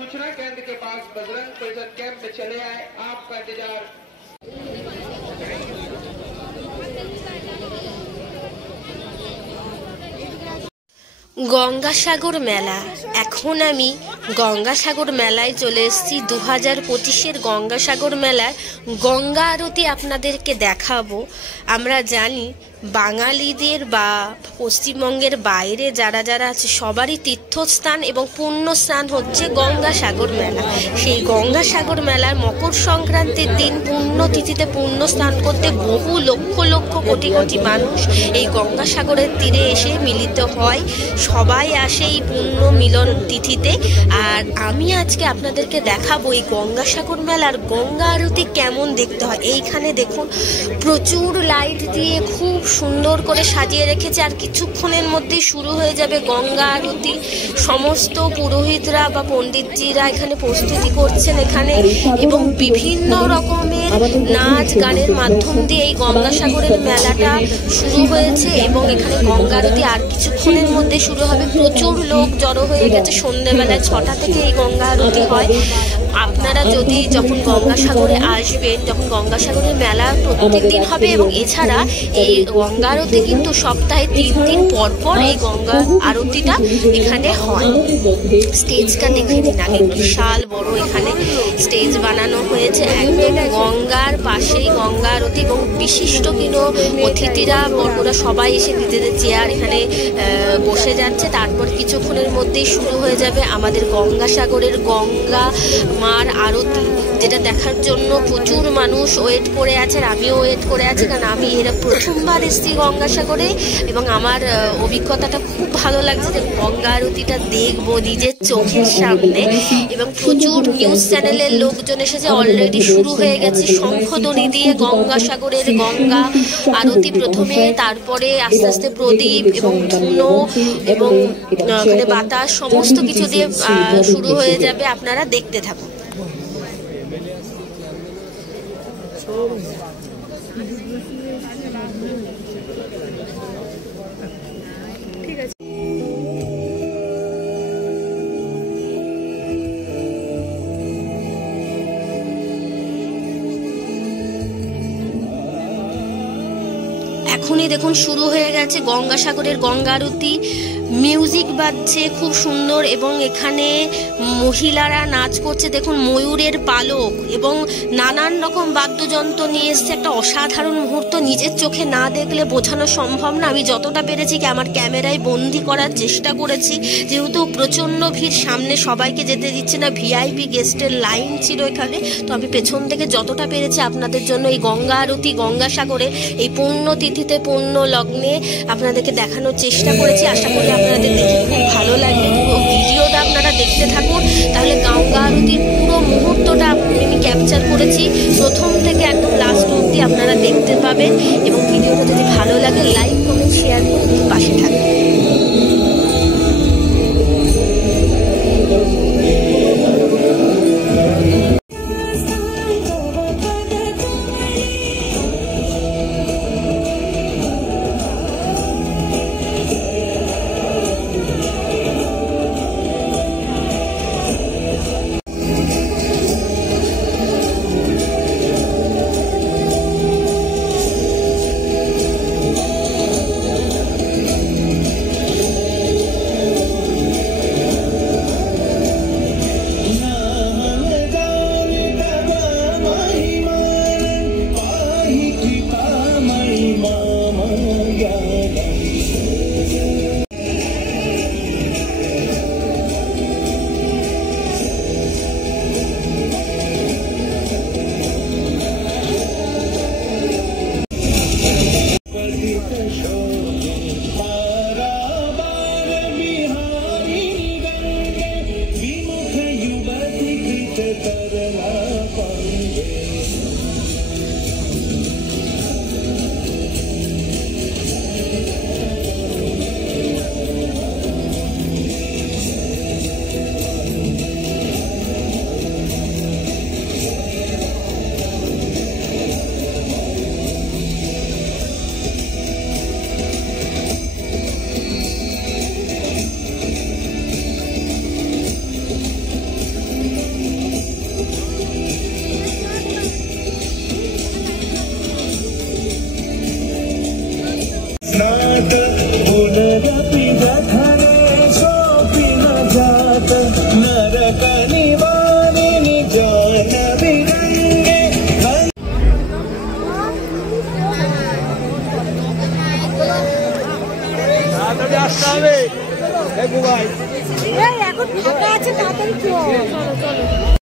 सूचना केंद्र के पास बजरंग परिषद कैंप में चले आए, आपका इंतजार। গঙ্গাসাগর মেলা। এখন আমি গঙ্গাসাগর মেলায় চলে এসেছি। 2025-এর গঙ্গাসাগর মেলার গঙ্গা আরতি আপনাদেরকে দেখাবো। আমরা জানি বাঙালিদের বা পশ্চিমবঙ্গের বাইরে যারা যারা আছে সবারই তীর্থস্থান এবং পুণ্যস্থান হচ্ছে গঙ্গাসাগর মেলা। সেই গঙ্গাসাগর মেলার মকর সংক্রান্তির দিন পুণ্যতিথিতে পুণ্য স্নান করতে বহু লক্ষ লক্ষ কোটি কোটি মানুষ এই গঙ্গাসাগরের তীরে এসে মিলিত হয়। সবাই আসে এই পুণ্য মিলন তিথিতে। আর আমি আজকে আপনাদেরকে দেখাবো এই গঙ্গাসাগর মেলার গঙ্গা আরতি কেমন দেখতে হয়। এইখানে দেখুন প্রচুর লাইট দিয়ে খুব সুন্দর করে সাজিয়ে রেখেছে। আর কিছুক্ষণের মধ্যেই শুরু হয়ে যাবে গঙ্গা আরতি। সমস্ত পুরোহিতরা বা পণ্ডিতজিরা এখানে প্রস্তুতি করছেন এখানে, এবং বিভিন্ন রকমের নাচ গানের মাধ্যম দিয়ে এই গঙ্গাসাগরের মেলাটা শুরু হয়েছে। এবং এখানে গঙ্গা আরতি আর কিছুক্ষণের মধ্যে শুরু হবে। প্রচুর লোক জড়ো হয়ে গেছে। সন্ধ্যেবেলায় 6টা থেকে এই গঙ্গা আরতি হয়। আপনারা যদি যখন গঙ্গাসাগরে আসবেন, যখন গঙ্গাসাগরের মেলা প্রত্যেক দিন হবে, এবং এছাড়া এই গঙ্গা আরতি কিন্তু সপ্তাহে 3 দিন পর পর এই গঙ্গা আরতিটা এখানে হয়। স্টেজটা দেখে নিন আগে, বিশাল বড় এখানে স্টেজ বানানো হয়েছে একদম গঙ্গার পাশেই গঙ্গা আরতি। এবং বিশিষ্ট কোনো অতিথিরা বড়রা সবাই এসে নিজেদের চেয়ার এখানে বসে যাচ্ছে। তারপর কিছুক্ষণের মধ্যেই শুরু হয়ে যাবে আমাদের গঙ্গাসাগরের গঙ্গা মার আরতি, যেটা দেখার জন্য প্রচুর মানুষ ওয়েট করে আছে। আর আমিও ওয়েট করে আছি, কারণ আমি এরা প্রথমবার এসেছি গঙ্গাসাগরে এবং আমার অভিজ্ঞতাটা খুব ভালো লাগছে যে গঙ্গা আরতিটা দেখবো নিজের চোখের সামনে। এবং প্রচুর নিউজ চ্যানেলের লোকজন এসেছে, অলরেডি শুরু হয়ে গেছে শঙ্খধ্বনি দিয়ে গঙ্গাসাগরের গঙ্গা আরতি প্রথমে, তারপরে আস্তে আস্তে প্রদীপ এবং ধুনো এবং বাতাস সমস্ত কিছু দিয়ে শুরু হয়ে যাবে। আপনারা দেখতে থাকুন। ঠিক আছে। এখনই দেখুন শুরু হয়ে গেছে গঙ্গাসাগরের গঙ্গা আরতি। মিউজিক বাজছে খুব সুন্দর, এবং এখানে মহিলারা নাচ করছে। দেখুন ময়ূরের পালক এবং নানান রকম বাদ্যযন্ত্র নিয়ে এসছে। একটা অসাধারণ মুহূর্ত, নিজের চোখে না দেখলে বোঝানো সম্ভব না। আমি যতটা পেরেছি আমার ক্যামেরায় বন্দি করার চেষ্টা করেছি, যেহেতু প্রচণ্ড ভিড়, সামনে সবাইকে যেতে দিচ্ছে না, ভিআইপি গেস্টের লাইন ছিল এখানে। তো আমি পেছন থেকে যতটা পেরেছি আপনাদের জন্য এই গঙ্গা আরতি গঙ্গাসাগরে এই পুণ্যতিথিতে পুণ্য লগ্নে আপনাদেরকে দেখানোর চেষ্টা করেছি। আশা করি আপনাদের দেখে খুব ভালো লাগবে। পুরো ভিডিওটা আপনারা দেখতে থাকুন, তাহলে গঙ্গা আরতির পুরো মুহূর্তটা আমি ক্যাপচার করেছি প্রথম থেকে একদম লাস্ট অবধি আপনারা দেখতে পাবেন। এবং ভিডিওটা যদি ভালো লাগে লাইক কমেন্ট শেয়ার করে পাশে থাকবেন। तदपि जठरे सोऽपि न जात नरकनिवारिणि जानविरङ्गे এখন ফাঁকা আছে, তাড়াতাড়ি চল।